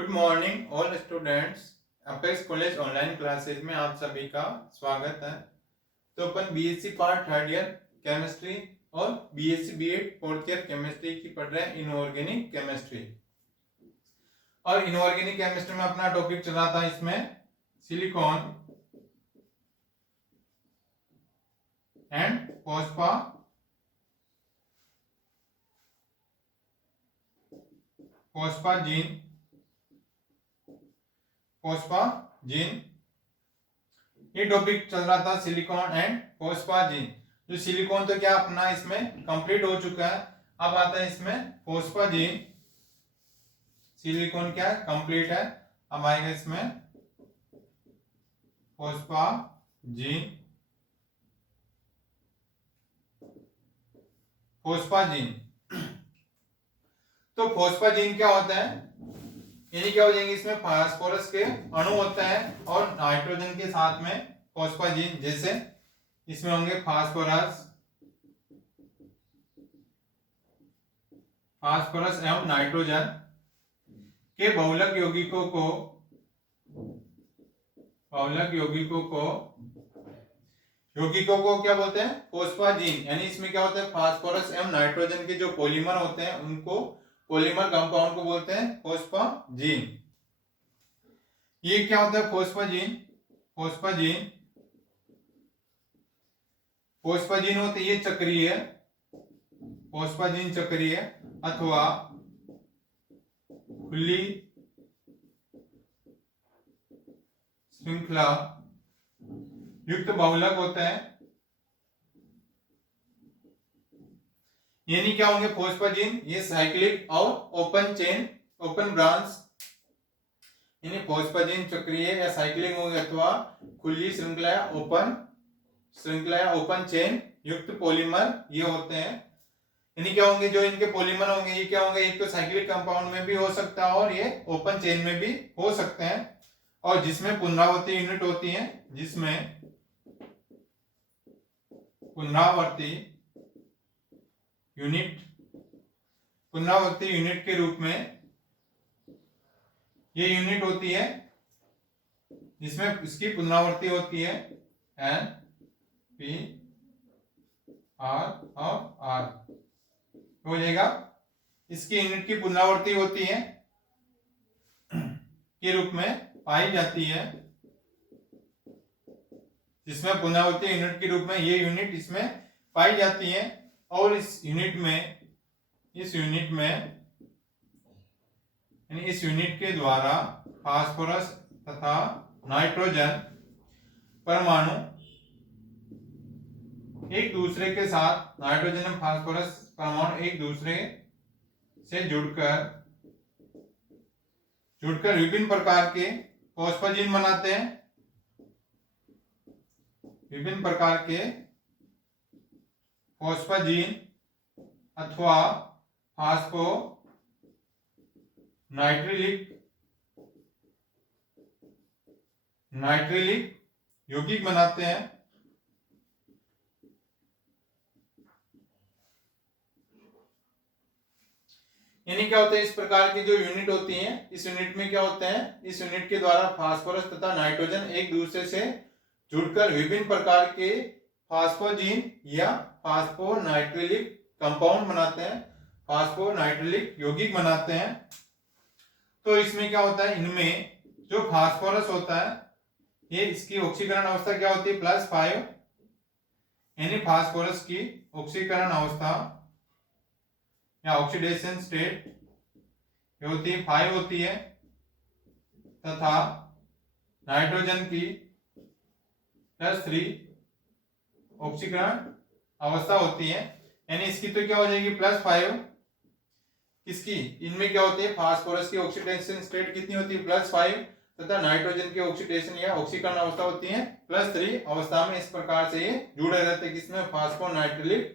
Good morning all students. Apex college online classes में आप सभी का स्वागत है। तो अपन BSc part third year chemistry और BSc BEd fourth year chemistry की पढ़ रहे हैं, इनऑर्गेनिक केमिस्ट्री। और इनऑर्गेनिक केमिस्ट्री में अपना टॉपिक चल रहा था इसमें सिलिकॉन एंड फोस्फाजीन ये टॉपिक चल रहा था, सिलिकॉन एंड फोस्फाजीन। जो सिलिकॉन तो क्या अपना इसमें कंप्लीट हो चुका है, अब आता है इसमें फोस्फाजीन। सिलिकॉन क्या कंप्लीट है, अब आएगा इसमें फोस्फाजीन। तो फोस्फाजीन क्या होता है, यानी क्या हो जाएंगे, इसमें फास्फोरस के अणु होते हैं और नाइट्रोजन के साथ में फोस्फाजीन, जैसे इसमें होंगे फास्फोरस एवं नाइट्रोजन के बहुलक यौगिकों को क्या बोलते हैं, फोस्फाजीन। यानी इसमें क्या होता है, फास्फोरस एवं नाइट्रोजन के जो पॉलीमर होते हैं उनको, पॉलीमर कंपाउंड को बोलते हैं फोस्फाजीन। ये क्या होता है फोस्फाजीन होते ये चक्रीय, फोस्फाजीन चक्रीय अथवा खुली श्रृंखला युक्त बहुलक होते हैं। यानी क्या होंगे फोस्फाजीन, ये साइक्लिक और ओपन ब्रांच, यानी फोस्फाजीन चक्रीय या साइक्लिक होंगे अथवा खुली श्रृंखला या ओपन चेन युक्त पॉलीमर ये होते हैं। यानी क्या होंगे, जो इनके पॉलीमर होंगे ये क्या होंगे, एक तो साइक्लिक कंपाउंड में भी हो सकता है और ये ओपन चेन में भी हो सकते हैं, और जिसमें पुनरावृत्ति यूनिट होती है, जिसमें पुनरावृत्ति यूनिट के रूप में ये यूनिट होती है, जिसमें इसकी पुनरावृत्ति होती है एन पी आर और आर हो जाएगा। इसकी यूनिट की पुनरावृत्ति होती है के रूप में पाई जाती है, जिसमें पुनरावृत्ति यूनिट के रूप में ये यूनिट इसमें पाई जाती है। और इस यूनिट के द्वारा फास्फोरस तथा नाइट्रोजन परमाणु एक दूसरे के साथ, नाइट्रोजन और फास्फोरस परमाणु एक दूसरे से जुड़कर विभिन्न प्रकार के फोस्फाजीन बनाते हैं। विभिन्न प्रकार के फोस्फाजीन अथवा फास्फो नाइट्रिलिक यौगिक बनाते हैं। यानी क्या होता है, इस प्रकार की जो यूनिट होती है, इस यूनिट में क्या होते हैं, इस यूनिट के द्वारा फास्फोरस तथा नाइट्रोजन एक दूसरे से जुड़कर विभिन्न प्रकार के फास्फोजीन या फास्फोनाइट्रिलिक कंपाउंड बनाते हैं, फास्फोनाइट्रिलिक यौगिक बनाते हैं। तो इसमें क्या होता है, इनमें जो फास्फोरस होता है, ये इसकी ऑक्सीकरण अवस्था क्या होती है, +5, यानी फास्फोरस की ऑक्सीकरण अवस्था या ऑक्सीडेशन स्टेट ये होती है 5 होती है, तथा नाइट्रोजन की +3 ऑक्सीकरण अवस्था होती है। यानी इसकी तो क्या हो जाएगी +5, किसकी, इनमें क्या होती है, फास्फोरस की ऑक्सीडेशन स्टेट कितनी होती है, +5, तथा नाइट्रोजन की ऑक्सीडेशन या ऑक्सीकरण अवस्था होती है +3 अवस्था में। इस प्रकार से ये जुड़े रहते हैं, किसमें, फास्फोनाइट्रिलिक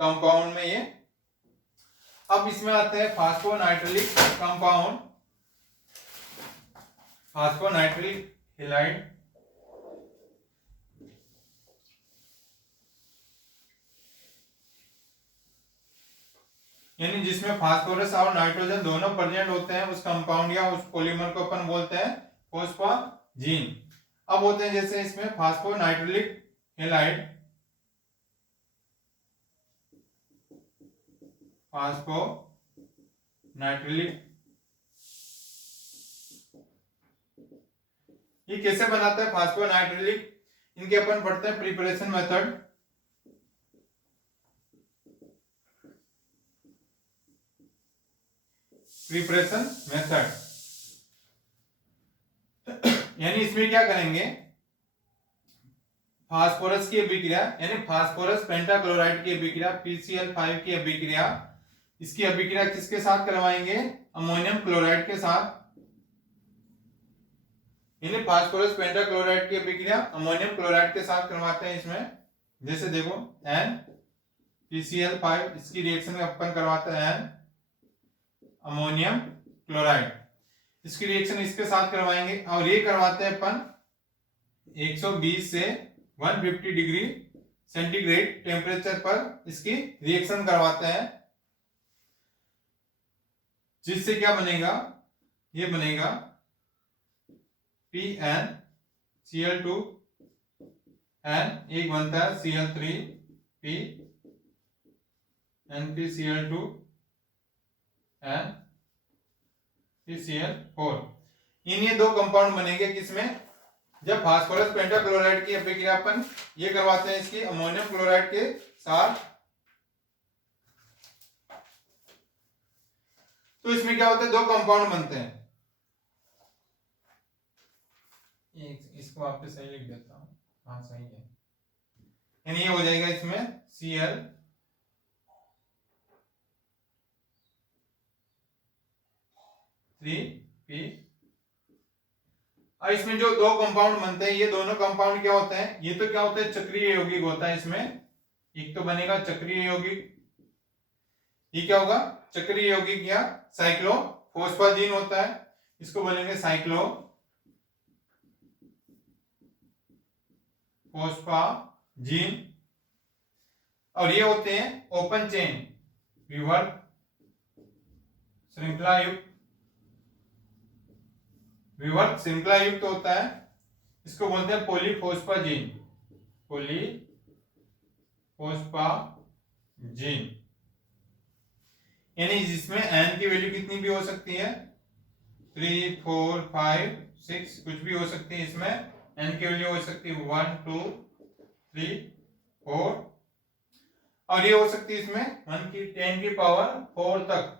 कंपाउंड में ये। अब इसमें आते हैं फास्फोनाइट्रिलिक कंपाउंड, फास्फोनाइट्रिल हैलाइड। यानी जिसमें फास्फोरस और नाइट्रोजन दोनों प्रेजेंट होते हैं उस कंपाउंड या उस पॉलीमर को अपन बोलते हैं फॉस्फाजीन। अब होते हैं जैसे इसमें फास्फोनाइट्रिलिक हैलाइड, फास्फोनाइट्रिलिक, ये कैसे बनाता है फास्फोनाइट्रिलिक, इनके अपन पढ़ते हैं प्रिपरेशन मेथड। प्रिपरेशन मेथड यानी इसमें क्या करेंगे, फास्फोरस की अभिक्रिया यानी फास्फोरस पेंटाक्लोराइड की अभिक्रिया PCl5 की अभिक्रिया, इसकी अभिक्रिया किसके साथ करवाएंगे, अमोनियम क्लोराइड के साथ, यानी फास्फोरस पेंटाक्लोराइड की अभिक्रिया अमोनियम क्लोराइड के साथ करवाते हैं इसमें। जैसे देखो NPCl5, इसकी रिएक्शन में अपन करवाते हैं अमोनियम क्लोराइड, इसकी रिएक्शन इसके साथ करवाएंगे और ये करवाते हैं अपन 120 से 150 डिग्री सेंटीग्रेड टेम्परेचर पर इसकी रिएक्शन करवाते हैं, जिससे क्या बनेगा, ये बनेगा PnCl2 N, एक बनता है Cl3P NPCl2 N PCl4। इन ये दो कंपाउंड बनेंगे किसमें, जब फास्फोरस पेंटाक्लोराइड की अभिक्रिया अपन ये करवाते हैं इसकी अमोनियम क्लोराइड के साथ, तो इसमें क्या होता है, दो कंपाउंड बनते हैं। इसको आपके सही लिख देता हूं, हाँ सही है, यानी ये हो जाएगा इसमें Cl3P। और इसमें जो दो कंपाउंड बनते हैं, ये दोनों कंपाउंड क्या होते हैं, ये तो क्या होता है चक्रीय यौगिक होता है इसमें, एक तो बनेगा चक्रीय यौगिक, ये क्या होगा चक्रीय यौगिक या साइक्लोफॉस्फाजीन होता है, इसको बोलेंगे साइक्लोफॉस्फाजीन। और ये होते हैं ओपन चेन विवर्त श्रृंखला युक्त, विवर्त श्रृंखला युक्त होता है, इसको बोलते हैं पॉलीफॉस्फाजीन, पॉलीफॉस्फाजीन। यानी जिसमें N की वैल्यू कितनी भी हो सकती है, 3, 4, 5, 6 कुछ भी हो सकती है, इसमें N की वैल्यू हो सकती है 1, 2, 3, 4, और ये हो सकती है इसमें 10 की पावर 4 तक।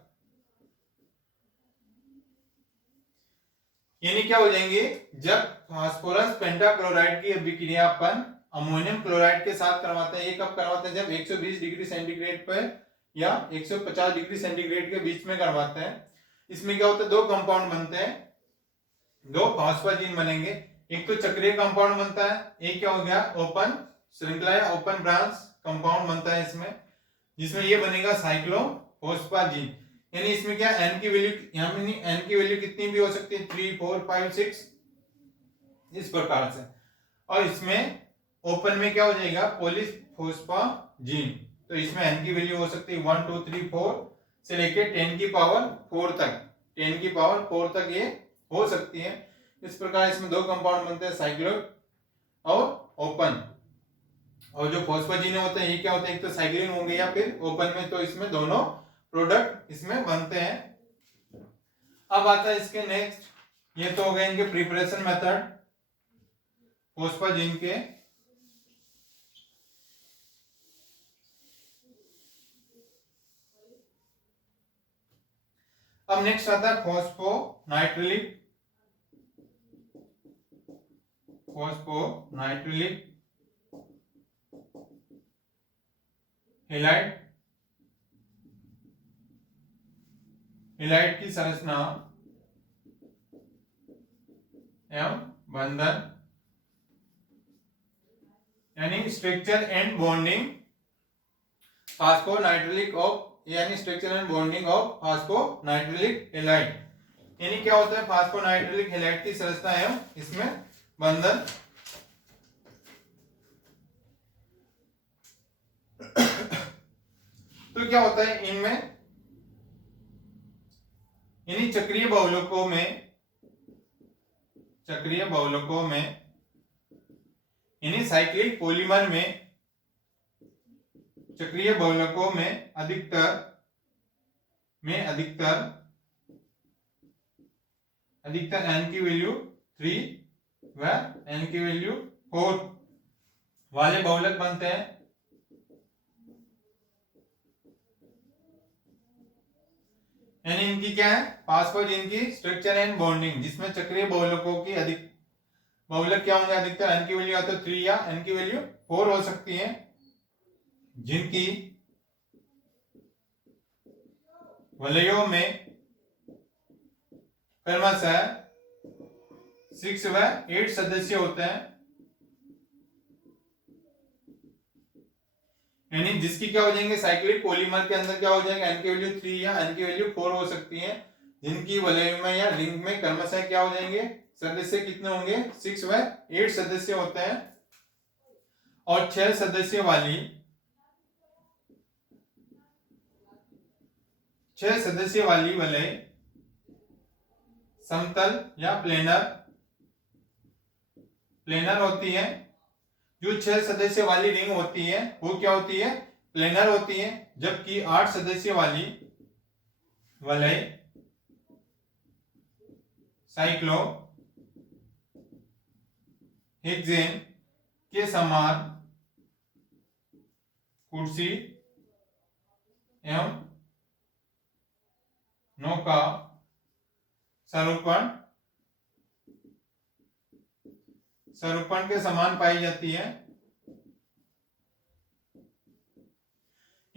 यानी क्या हो जाएंगे, जब फास्फोरस पेंटाक्लोराइड की अभिक्रिया अपन अमोनियम क्लोराइड के साथ करवाते हैं, ये कब करवाते हैं, जब 120 डिग्री सेंटीग्रेड पर या 150 डिग्री सेंटीग्रेड के बीच में करवाते हैं। इसमें क्या होता है, दो कंपाउंड बनते हैं, दो फॉस्फाजीन बनेंगे, एक तो चक्रीय कंपाउंड बनता है, एक क्या हो गया ओपन श्रृंखला या ओपन ब्रांच कंपाउंड बनता है इसमें, जिसमें ये बनेगा साइक्लोफॉस्फाजीन। यानी इसमें क्या N की वैल्यू, यहाँ में N की वैल्यू कितनी भी हो सकती है, 3, 4, 5, 6 इस प्रकार से। और इसमें ओपन में क्या हो जाएगा पॉलीफॉस्फाजीन, तो इसमें N की वैल्यू हो सकती है 1, 2, 3, 4 से लेके 10 की पावर 4 तक, 10 की पावर 4 तक ये हो सकती है। इस प्रकार इसमें दो कंपाउंड बनते हैं, साइक्लो और ओपन। और जो फॉस्फाजीन होते हैं ये क्या होते हैं, एक तो साइक्लिन होंगे या फिर ओपन में, तो इसमें दोनों प्रोडक्ट इसमें बनते हैं। अब आता है इसके नेक्स्ट, ये तो हो गए इनके प्रिपरेशन मेथड फॉस्फाजीन के। अब नेक्स्ट आता है फॉस्फोनाइट्रिलिक हैलाइड। हैलाइड की संरचना एवं बंधन यानी structure and bonding phosphonitrilic of, यानी structure and bonding of phosphonitrilic halide. यानी क्या होता है फास्फोनाइट्रिलिक हैलाइड की संरचना एवं इसमें बंधन। तो क्या होता है इनमें इन्हीं चक्रीय बहुलकों में इन्हीं साइक्लिक पॉलीमर में चक्रीय बहुलकों में अधिकतर n की वैल्यू 3 व n की वैल्यू 4 वाले बहुलक बनते हैं। यानी इनकी क्या है, फास्फोजीन की स्ट्रक्चर एंड बॉन्डिंग, जिसमें चक्रीय बहुलकों की बहुलक क्या होंगे, अधिकतर n की वैल्यू या तो 3 या n की वैल्यू 4 हो सकती है, जिनकी वलयों में क्रमशः 6 व 8 सदस्य होते हैं। यानी जिसकी क्या हो जाएंगे, साइक्लिक पॉलीमर के अंदर क्या हो जाएगा, n की वैल्यू 3 या n की वैल्यू 4 हो सकती है, जिनकी वलय में या रिंग में क्रमशः क्या हो जाएंगे, सदस्य कितने होंगे, 6 व 8 सदस्य होते हैं। और 6 सदस्य वाली वलय समतल या प्लेनर होती है। जो 6 सदस्य वाली रिंग होती है वो क्या होती है, प्लेनर होती है, जबकि 8 सदस्य वाली वलय साइक्लोहेक्सेन के समान कुर्सी एवं नौका सरूपण के समान पाई जाती है।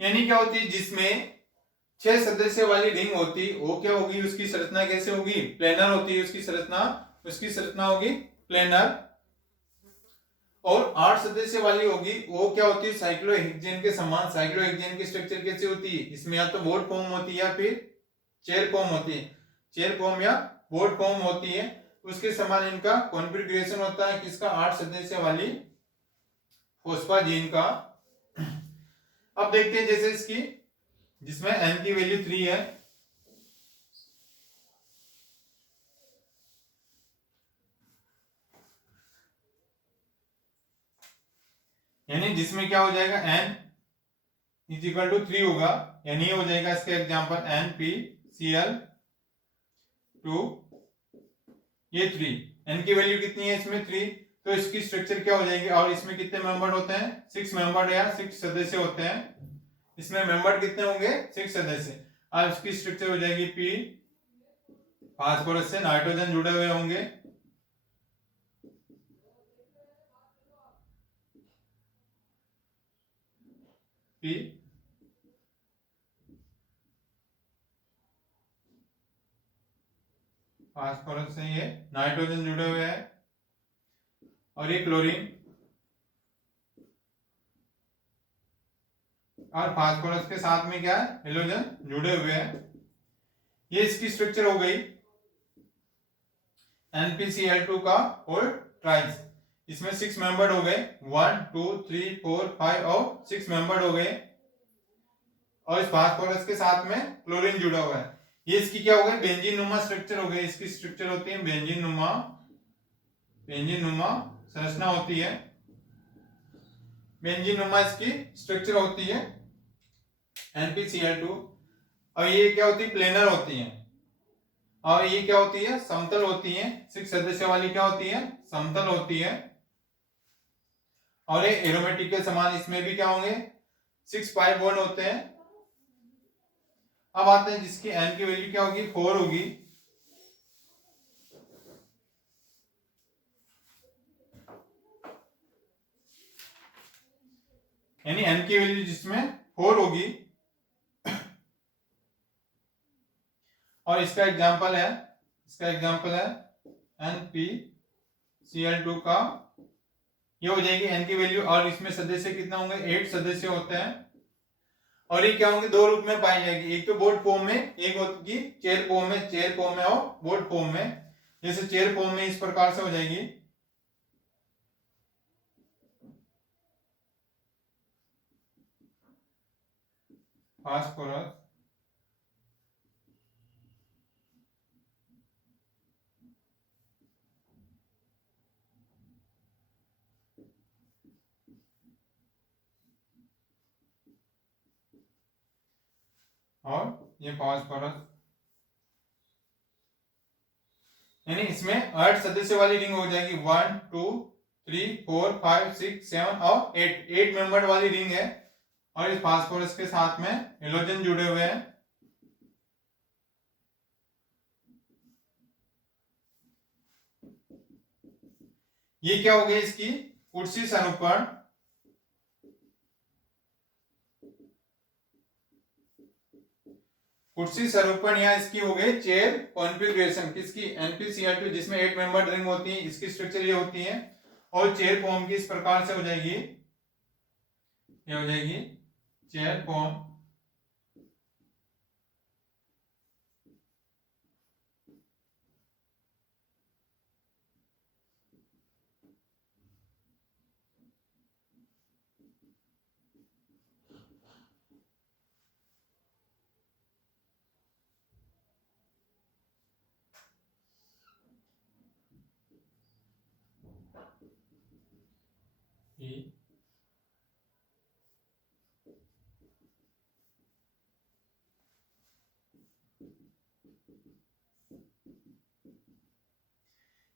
यानी क्या होती है, जिसमें 6 सदस्य वाली रिंग होती वो क्या होगी, उसकी संरचना कैसे होगी, प्लेनर होती है, उसकी संरचना होगी प्लेनर। और 8 सदस्य वाली होगी वो क्या होती है, साइक्लोहेक्सेन के समान। साइक्लोहेक्सेन की स्ट्रक्चर कैसे होती है, इसमें या तो बोर्ड फॉर्म होती है या फिर चेयर फॉर्म होती है, चेयर फॉर्म या बोर्ड फॉर्म होती है, उसके समान इनका कॉन्फ़िगरेशन होता है, किसका, 8 सदस्य वाली फोस्फाजीन का। अब देखते हैं जैसे इसकी, जिसमें n की वैल्यू 3 है, यानी जिसमें क्या हो जाएगा, n इज इक्वल टू 3 होगा, यानी हो जाएगा इसका एग्जांपल NPCl2, ये 3, n की वैल्यू कितनी है इसमें 3, तो इसकी स्ट्रक्चर क्या हो जाएगी। और इसमें कितने मेंबर होते हैं, 6 मेंबर या 6 सदस्य होते हैं, इसमें मेंबर कितने होंगे, 6 सदस्य। अब इसकी स्ट्रक्चर हो जाएगी P, फास्फोरस से नाइट्रोजन जुड़े हुए होंगे, P फास्फोरस से ये नाइट्रोजन जुड़े हुए हैं, और ये क्लोरीन, और फास्फोरस के साथ में क्या है, हेलोजन जुड़े हुए हैं। ये इसकी स्ट्रक्चर हो गई NPCl2 का और ट्राइस। इसमें 6 मेंबर हो गए, 1 2 3 4 5 और 6 मेंबर हो गए, और इस फास्फोरस के साथ में क्लोरीन जुड़ा हुआ है। ये इसकी क्या हो गई, बेंजीन नुमा स्ट्रक्चर हो गई। इसकी स्ट्रक्चर होती है बेंजीन नुमा संरचना होती है, बेंजीन नुमा इसकी स्ट्रक्चर होती है NPCl2। और ये क्या होती है, प्लेनर होती है, और ये क्या होती है, समतल होती है। 6 सदस्य वाली क्या होती है, समतल होती है। और ये एरोमेटिक के समान, इसमें भी क्या होंगे, 6 पाई बॉन्ड होते हैं। अब आते हैं जिसकी n की वैल्यू क्या होगी, 4 होगी। यानी n की वैल्यू जिसमें 4 होगी, और इसका एग्जांपल है NPCl2 का, ये हो जाएगी n की वैल्यू, और इसमें सदस्य कितना होंगे, 8 सदस्य होते हैं। और ये क्या होंगे, दो रूप में पाई जाएगी, एक तो बोर्ड फॉर्म में, एक होगी चेयर फॉर्म में और बोर्ड फॉर्म में। जैसे चेयर फॉर्म में इस प्रकार से हो जाएगी, फास्फोरस और ये फास्फोरस, यानी इसमें 8 सदस्य वाली रिंग हो जाएगी। 1 2 3 4 5 6 7 और 8 मेंबर वाली रिंग है। और इस फास्फोरस के साथ में हेलोजन जुड़े हुए हैं। ये क्या हो गई इसकी कुर्सी सरूपण। कुर्सी सरूपण या इसकी हो गई चेयर कॉन्फ़िगरेशन किसकी, NpCl2 जिसमें 8 मेंबर रिंग होती है, इसकी स्ट्रक्चर ये होती है। और चेयर फॉर्म की इस प्रकार से हो जाएगी, ये हो जाएगी चेयर फॉर्म।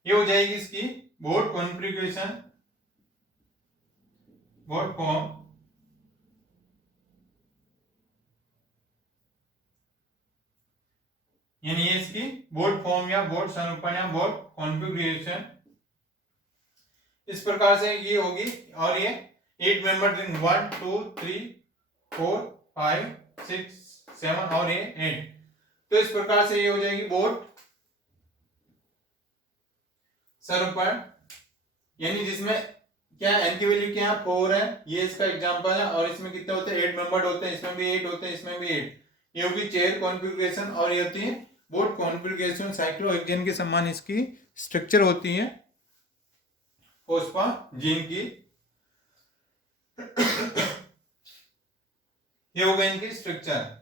ये हो जाएगी इसकी बोर्ड कॉन्फ़िगरेशन, बोर्ड फॉर्म। यानी ये इसकी बोर्ड फॉर्म या बोर्ड सरूपण या बोर्ड कॉन्फ़िगरेशन इस प्रकार से ये होगी। और ये 8 मेंबर रिंग 1 2 3 4 5 6 7 और ये 8। तो इस प्रकार से ये हो जाएगी बोर्ड सरूपण, यानी जिसमें क्या एन की वैल्यू क्या 4 है, ये इसका एग्जांपल है। और इसमें कितने होते हैं 8 मेंबर्ड होते हैं, इसमें भी 8 होते हैं, इसमें भी 8। ये होगी चेयर कॉन्फ़िगरेशन और ये होती है बोर्ड कॉन्फ़िगरेशन। साइक्लोहेक्सेन के समान इसकी स्ट्रक्चर होती है फोस्फाजीन की। ये हो गई इनकी स्ट्रक्चर।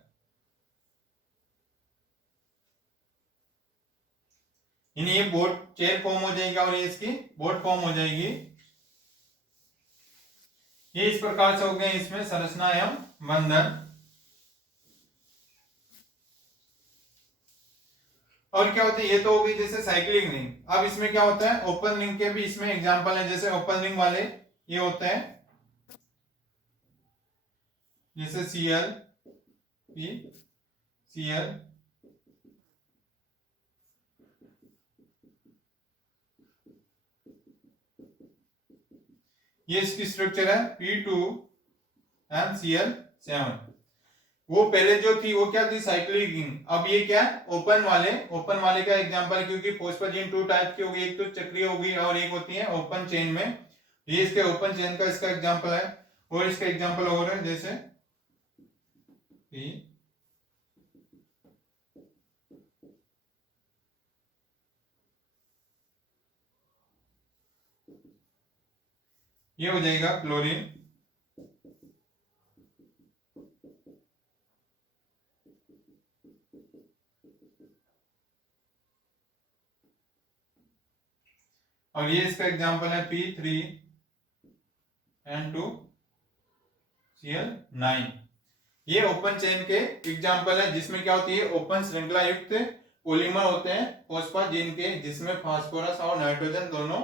ये बोर्ड चेयर फॉर्म हो जाएगा और ये इसकी बोर्ड फॉर्म हो जाएगी। ये इस प्रकार से हो गए इसमें संरचना एवं बंधन। और क्या होता है, ये तो हो गई जैसे साइक्लिक रिंग। अब इसमें क्या होता है, ओपन रिंग के भी इसमें एग्जांपल है। जैसे ओपन रिंग वाले ये होते हैं, जैसे Cl P Cl, ये इसकी स्ट्रक्चर है P2NCl7। वो पहले जो थी वो क्या थी साइक्लिक रिंग। अब ये क्या है ओपन वाले का एग्जांपल, क्योंकि फोस्फोजीन 2 टाइप की होगी, एक तो चक्रीय होगी और एक होती है ओपन चेन में। ये इसके ओपन चेन का इसका एग्जांपल है। और इसका एग्जांपल और है जैसे P ये हो जाएगा क्लोरीन। और ये इसका एग्जांपल है P3N2Cl9। ये ओपन चेन के एग्जांपल है, जिसमें क्या होती है ओपन श्रृंखला युक्त पॉलीमर होते हैं फोस्फाजीन के, जिसमें फास्फोरस और नाइट्रोजन दोनों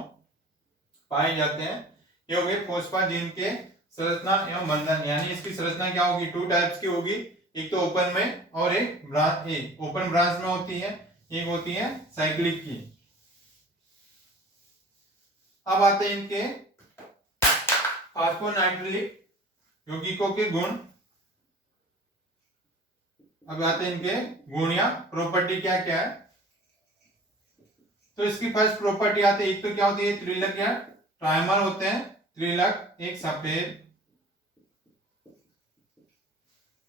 पाए जाते हैं। ये हो गए फोस्फाजीन के संरचना एवं बंधन। यानी इसकी संरचना क्या होगी, 2 टाइप्स की होगी, एक तो ओपन में और एक ओपन ब्रांच में होती है, एक होती है साइक्लिक की। अब आते हैं इनके फास्फोनाइट्रिक यौगिकों के गुण। अब आते हैं इनके गुण या प्रॉपर्टी क्या क्या है। तो इसकी फर्स्ट प्रॉपर्टी आती है, एक तो क्या होती है त्रिलक या ट्राइमर होते हैं। त्रिलक एक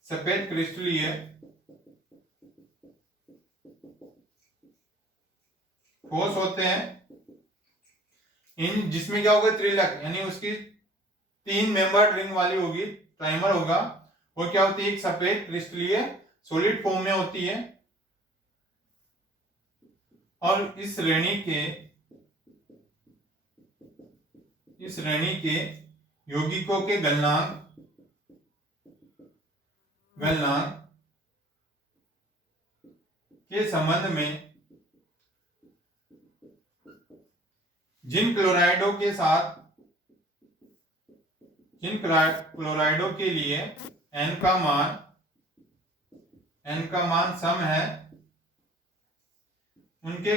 सफेद क्रिस्टलीय ठोस होते हैं। इन जिसमें क्या होगा त्रिलक, यानी उसकी 3 मेंबर रिंग वाली होगी, ट्राइमर होगा। वो क्या होती है एक सफेद क्रिस्टलीय सॉलिड फॉर्म में होती है। और इस श्रेणी के यौगिकों के गलनांक के संबंध में जिन क्लोराइडों के लिए n का मान सम है, उनके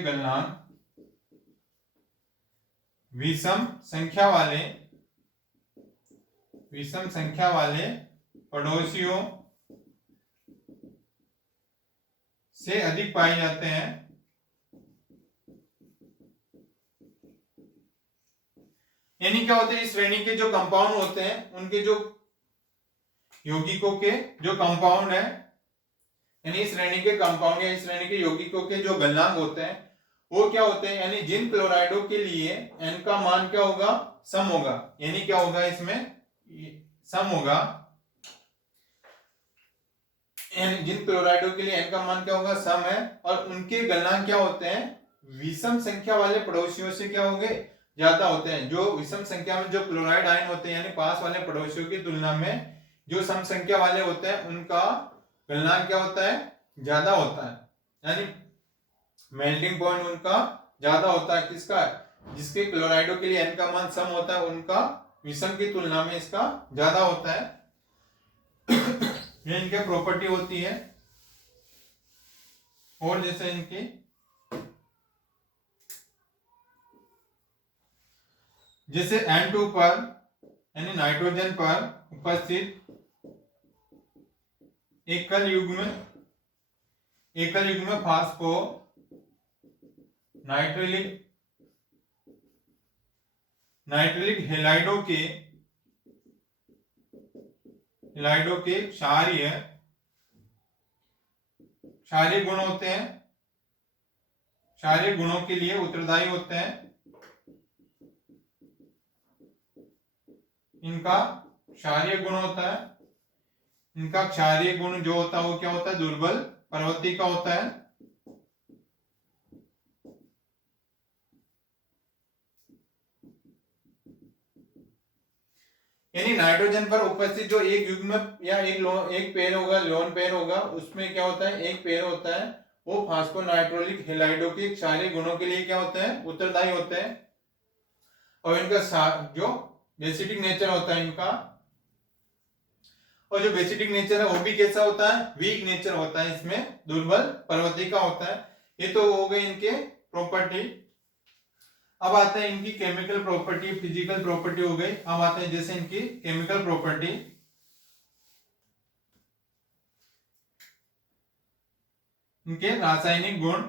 गलनांक विषम संख्या वाले पड़ोसियों से अधिक पाए जाते हैं। यानी क्या होते हैं, इस श्रेणी के जो कंपाउंड होते हैं उनके जो यौगिकों के जो कंपाउंड है, यानी इस श्रेणी के कंपाउंड या इस श्रेणी के यौगिकों के जो गलनांक होते हैं वो क्या होते हैं, यानी जिन क्लोराइडों के लिए n का मान क्या होगा, सम होगा। यानी क्या होगा, इसमें सम होगा, यानी जिन क्लोराइडों के लिए n का मान क्या होगा, सम है, और उनके गलनांक क्या होते हैं, विषम संख्या वाले पड़ोसियों से क्या होंगे, ज्यादा होते हैं। जो विषम संख्या में जो क्लोराइड आयन होते हैं, यानी पास वाले पड़ोसियों की तुलना में जो सम संख्या वाले होते हैं उनका गलनांक क्या होता है, ज्यादा होता है। यानी मेल्टिंग पॉइंट उनका ज्यादा होता है, किसका, जिसके क्लोराइडों के लिए n का मान सम होता है उनका विषम की तुलना में इसका ज्यादा होता है। ये इनके प्रॉपर्टी होती है। और जैसे इनकी जैसे N2 पर यानी नाइट्रोजन पर उपस्थित एकल युग्म फास्फो नाइट्रिलिक हेलाइडों के क्षारीय गुण होते हैं, क्षारीय गुणों के लिए उत्तरदायी होते हैं। इनका क्षारीय गुण होता है, इनका क्षारीय गुण जो होता है वो क्या होता है, दुर्बल प्रवृत्ति का होता है। यानी नाइट्रोजन पर उपस्थित जो एक युग्म या एक पेयर होगा, लोन पेयर होगा, उसमें क्या होता है, एक पेयर होता है, वो फास्फोनाइट्रोलिक हेलाइडों के क्षारीय गुणों के लिए क्या होते हैं, उत्तरदायी होते हैं। और इनका जो बेसिटिक नेचर होता है इनका, और जो बेसिटिक नेचर है वो भी कैसा होता है, वीक नेचर होता है, इसमें दुर्बल प्रवृत्ति का होता है। ये तो हो गए इनके प्रॉपर्टी। अब आते हैं इनकी केमिकल प्रॉपर्टी, फिजिकल प्रॉपर्टी हो गई। अब आते हैं जैसे इनकी केमिकल प्रॉपर्टी। इनके रासायनिक गुण,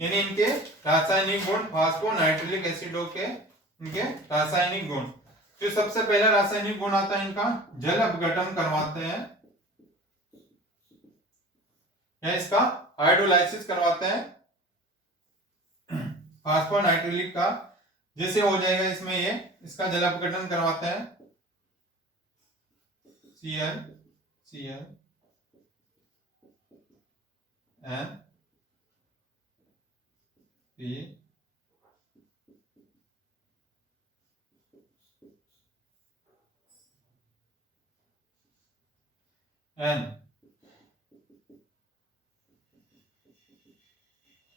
यानी इनके रासायनिक गुण फास्फोनाइट्रिलिक एसिडों के इनके रासायनिक गुण। तो सबसे पहला रासायनिक गुण आता है इनका, जल अपघटन करवाते हैं या इसका हाइड्रोलाइसिस करवाते हैं फास्फोनाइट्रिलिक का। जैसे हो जाएगा इसमें ये, इसका जल अपघटन करवाते हैं Cl N P N।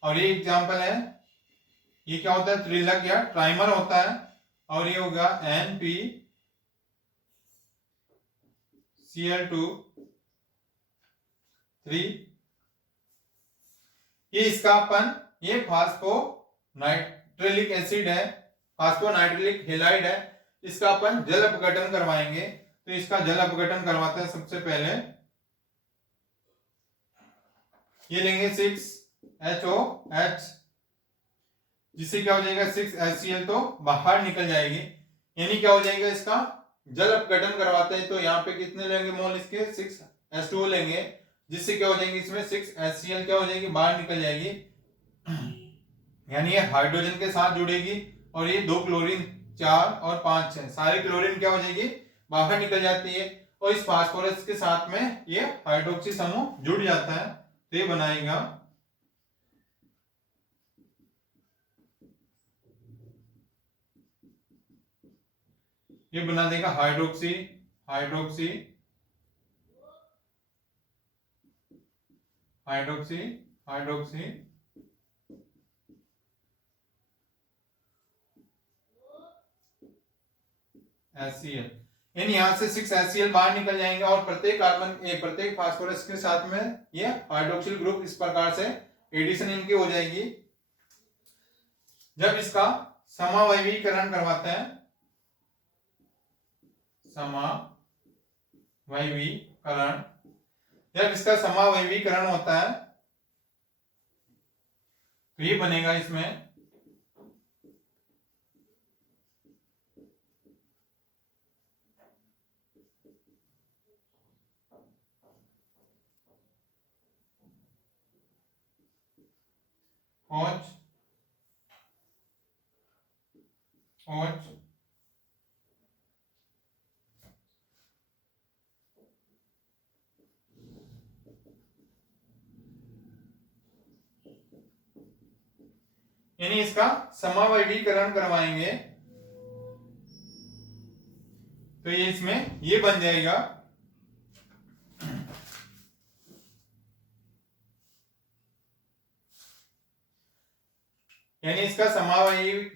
और ये एग्जांपल है, ये क्या होता है, त्रिलक या ट्राइमर होता है। और ये होगा NpCl2 ये इसका अपन, ये फास्फोनाइट्रिलिक एसिड है, फास्फोनाइट्रिलिक हेलाइड है, इसका अपन जल अपघटन करवाएंगे। तो इसका जल अपघटन करवाते हैं सबसे पहले, ये लेंगे 6HOH, जिससे क्या हो जाएगा 6HCl तो बाहर निकल जाएगी। यानी क्या हो जाएगा, इसका जल अपघटन करवाते हैं तो यहाँ पे कितने लेंगे मोल, इसके 6H2O लेंगे, जिससे क्या हो जाएंगे इसमें 6HCl क्या हो जाएगी, बाहर निकल जाएगी। यानी ये हाइड्रोजन के साथ जुड़ेगी और ये 2 क्लोरीन 4 और 5 6 सारी क्लोरीन क्या हो जाएगी, बाहर निकल जाती है। और इस फास्फोरस के साथ में ये हाइड्रोक्सी समूह जुड़ जाता है, तो ये बनाएगा ये बना देगा hydroxy hydroxy hydroxy hydroxy HCl। यानी यहाँ से 6 HCl बाहर निकल जाएंगे और प्रत्येक फास्फोरस के साथ में ये हाइड्रोक्सिल ग्रुप इस प्रकार से एडिशन इनकी हो जाएगी। जब इसका समावयवीकरण करवाते हैं, समावयवीकरण, जब इसका समावयवीकरण होता है तो ये बनेगा इसमें OH यानी इसका समावयवीकरण करवाएंगे तो ये इसमें ये बन जाएगा यानी इसका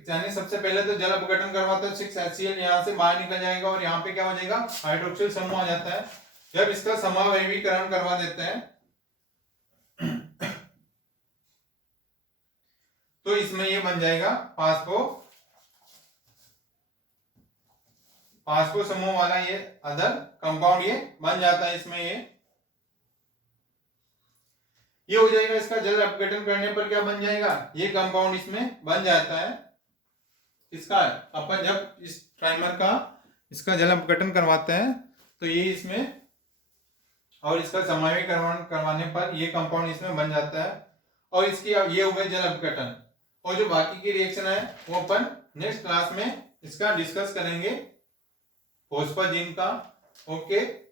यानी सबसे पहले तो जल अपघटन करवाते हैं, 6 HCl यहाँ से बाहर निकल जाएगा और यहाँ पे क्या हो जाएगा हाइड्रोक्सिल समूह आ जाता है। जब इसका समावयवीकरण करवा देते हैं तो इसमें ये बन जाएगा फास्फो समूह वाला ये अदर कंपाउंड ये बन जाता है। इसमें ये हो जाएगा। इसका जल अपघटन करने पर क्या बन जाएगा, ये कंपाउंड इसमें बन जाता है। इसका अपन जब इस प्राइमर का इसका जल अपघटन करवाते हैं तो ये इसमें और इसका समावयवीकरण करवाने पर ये कंपाउंड इसमें बन जाता है और इसकी ये हो गई जल अपघटन। और जो बाकी की रिएक्शन है वो अपन नेक्स्ट क्लास में इसका डिस्कस करेंगे, फॉस्फोजीन का। ओके।